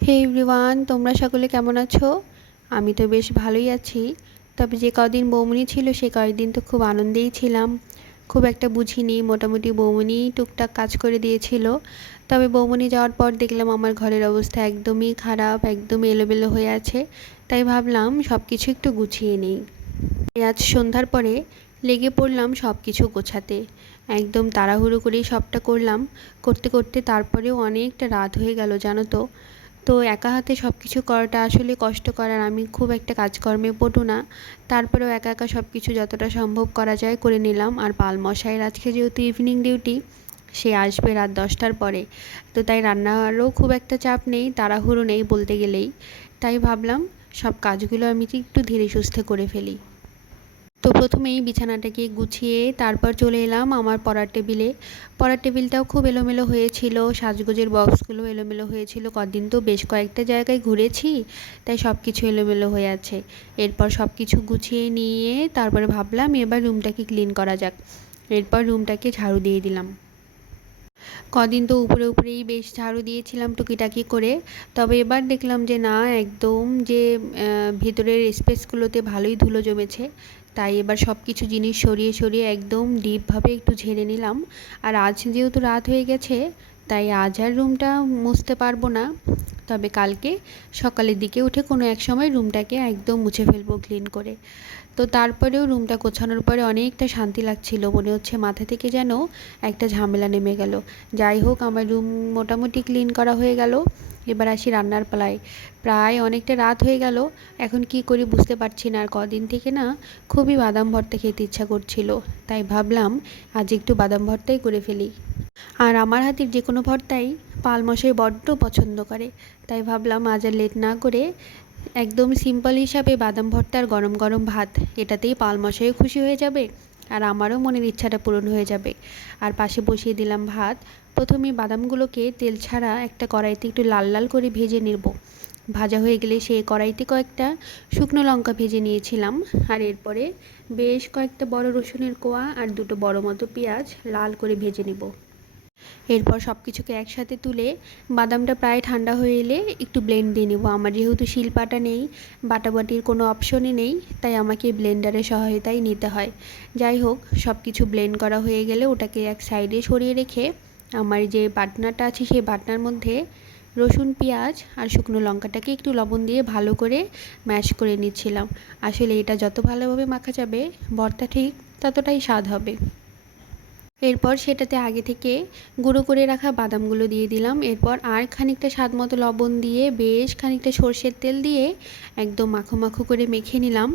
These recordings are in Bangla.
হে এভরিওয়ান, তোমরা সকলে কেমন আছো? আমি তো বেশ ভালোই আছি। তবে যে কদিন বৌমনি ছিল সে কয়েকদিন তো খুব আনন্দেই ছিলাম। খুব একটা বুঝিনি, মোটামুটি বৌমনি টুকটাক কাজ করে দিয়েছিল। তবে বৌমনি যাওয়ার পর দেখলাম আমার ঘরের অবস্থা একদমই খারাপ, একদমই এলোমেলো হয়ে আছে। তাই ভাবলাম সব কিছু একটু গুছিয়ে নিই। আজ সন্ধ্যার পরে লেগে পড়লাম সব কিছু গোছাতে। একদম তাড়াহুড়ো করেই সবটা করলাম। করতে করতে তারপরেও অনেকটা রাত হয়ে গেল, জানো তো। তো একা হাতে সব কিছু করাটা আসলে কষ্টকর, আর আমি খুব একটা কাজকর্মে পটু না। তারপরেও একা একা সব কিছু যতটা সম্ভব করা যায় করে নিলাম। আর পালমশাইয়ের আজকে যেহেতু ইভিনিং ডিউটি, সে আসবে রাত 10টার পরে। তো তাই রান্নারও খুব একটা চাপ নেই, তাড়াহুড়ো নেই বলতে গেলেই। তাই ভাবলাম সব কাজগুলো আমি একটু ধীরে সুস্থে করে ফেলি। তো প্রথমেই বিছানাটাকে গুছিয়ে তারপর চলে এলাম আমার পড়ার টেবিলে। পড়ার টেবিলটাও খুব এলোমেলো হয়েছিল, সাজগোজের বক্সগুলো এলোমেলো হয়েছিল। কদিন তো বেশ কয়েকটা জায়গায় ঘুরেছি, তাই সব কিছু এলোমেলো হয়ে আছে। এরপর সব কিছু গুছিয়ে নিয়ে তারপরে ভাবলাম এবার রুমটাকে ক্লিন করা যাক। এরপর রুমটাকে ঝাড়ু দিয়ে দিলাম। কদিন তো উপরে উপরেই বেশ ঝাড়ু দিয়েছিলাম টুকিটাকি করে। তবে এবার দেখলাম যে না, একদম যে ভিতরের স্পেসগুলোতে ভালোই ধুলো জমেছে। তাই এবার সব কিছু জিনিস সরিয়ে সরিয়ে একদম ডিপভাবে একটু ঝেড়ে নিলাম। আর আজ যেহেতু রাত হয়ে গেছে, তাই আজ আর রুমটা মুছতে পারবো না। তবে কালকে সকালের দিকে উঠে কোনো এক সময় রুমটাকে একদম মুছে ফেলবো ক্লিন করে। তো তারপরেও রুমটা গোছানোর পরে অনেকটা শান্তি লাগছিল, মনে হচ্ছে মাথা থেকে যেন একটা ঝামেলা নেমে গেল। যাই হোক, আমার রুম মোটামুটি ক্লিন করা হয়ে গেল। এবার আসি রান্নার পালায়। প্রায় অনেকটা রাত হয়ে গেল, এখন কি করি বুঝতে পারছি না। আর কদিন থেকে না খুবই বাদাম ভর্তা খেতে ইচ্ছা করছিল, তাই ভাবলাম আজ একটু বাদাম ভর্তাই করে ফেলি। আর আমার হাতের যে কোনো ভর্তাই পালমশাই বড্ড পছন্দ করে। তাই ভাবলাম আজ আর লেট না করে একদম সিম্পল হিসাবে বাদাম ভর্তা আর গরম গরম ভাত, এটাতেই পালমশাইও খুশি হয়ে যাবে আর আমারও মনের ইচ্ছাটা পূরণ হয়ে যাবে। আর পাশে বসিয়ে দিলাম ভাত। প্রথমে বাদামগুলোকে তেল ছাড়া একটা কড়াইতে একটু লাল লাল করে ভেজে নেব। ভাজা হয়ে গেলে সেই কড়াইতে কয়েকটা শুকনো লঙ্কা ভেজে নিয়েছিলাম। আর এরপরে বেশ কয়েকটা বড় রসুনের কোয়া আর দুটো বড় মতো পেঁয়াজ লাল করে ভেজে নেব। এরপর সব কিছুকে একসাথে তুলে বাদামটা প্রায় ঠান্ডা হয়ে এলে একটু ব্লেন্ড দিয়ে নেব। আমার যেহেতু শিলপাটা নেই, বাটাবাটির কোনো অপশনই নেই, তাই আমাকে ব্লেন্ডারের সহায়তাই নিতে হয়। যাই হোক, সব কিছু ব্লেন্ড করা হয়ে গেলে ওটাকে এক সাইডে সরিয়ে রেখে আমার যে বাটনাটা আছে সেই বাটনার মধ্যে রসুন, পেঁয়াজ আর শুকনো লঙ্কাটাকে একটু লবণ দিয়ে ভালো করে ম্যাশ করে নিচ্ছিলাম। আসলে এটা যত ভালোভাবে মাখা যাবে ভর্তা ঠিক ততটাই স্বাদ হবে। এরপর সেটাতে আগে থেকে গুঁড়ো করে রাখা বাদামগুলো দিয়ে দিলাম। এরপর আর খানিকটা স্বাদ মতো লবণ দিয়ে বেশ খানিকটা সর্ষের তেল দিয়ে একদম মাখো মাখো করে মেখে নিলাম।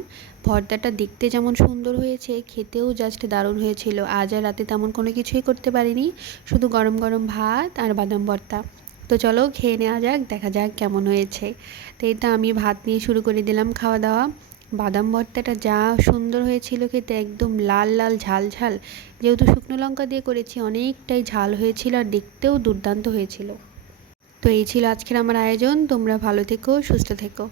ভর্তাটা দেখতে যেমন সুন্দর হয়েছে, খেতেও জাস্ট দারুণ হয়েছিল। আজ আর রাতে তেমন কোনো কিছুই করতে পারিনি, শুধু গরম গরম ভাত আর বাদাম ভর্তা। তো চলো খেয়ে নেওয়া যাক, দেখা যাক কেমন হয়েছে। তো এই তো আমি ভাত নিয়ে শুরু করে দিলাম খাওয়া দাওয়া। বাদাম ভর্তাটা যা সুন্দর হয়েছিল খেতে, একদম লাল লাল ঝাল ঝাল। যেহেতু শুকনো লঙ্কা দিয়ে করেছি অনেকটাই ঝাল হয়েছিল আর দেখতেও দুর্দান্ত হয়েছিল। তো এই ছিল আজকের আমার আয়োজন। তোমরা ভালো থেকো, সুস্থ থেকো।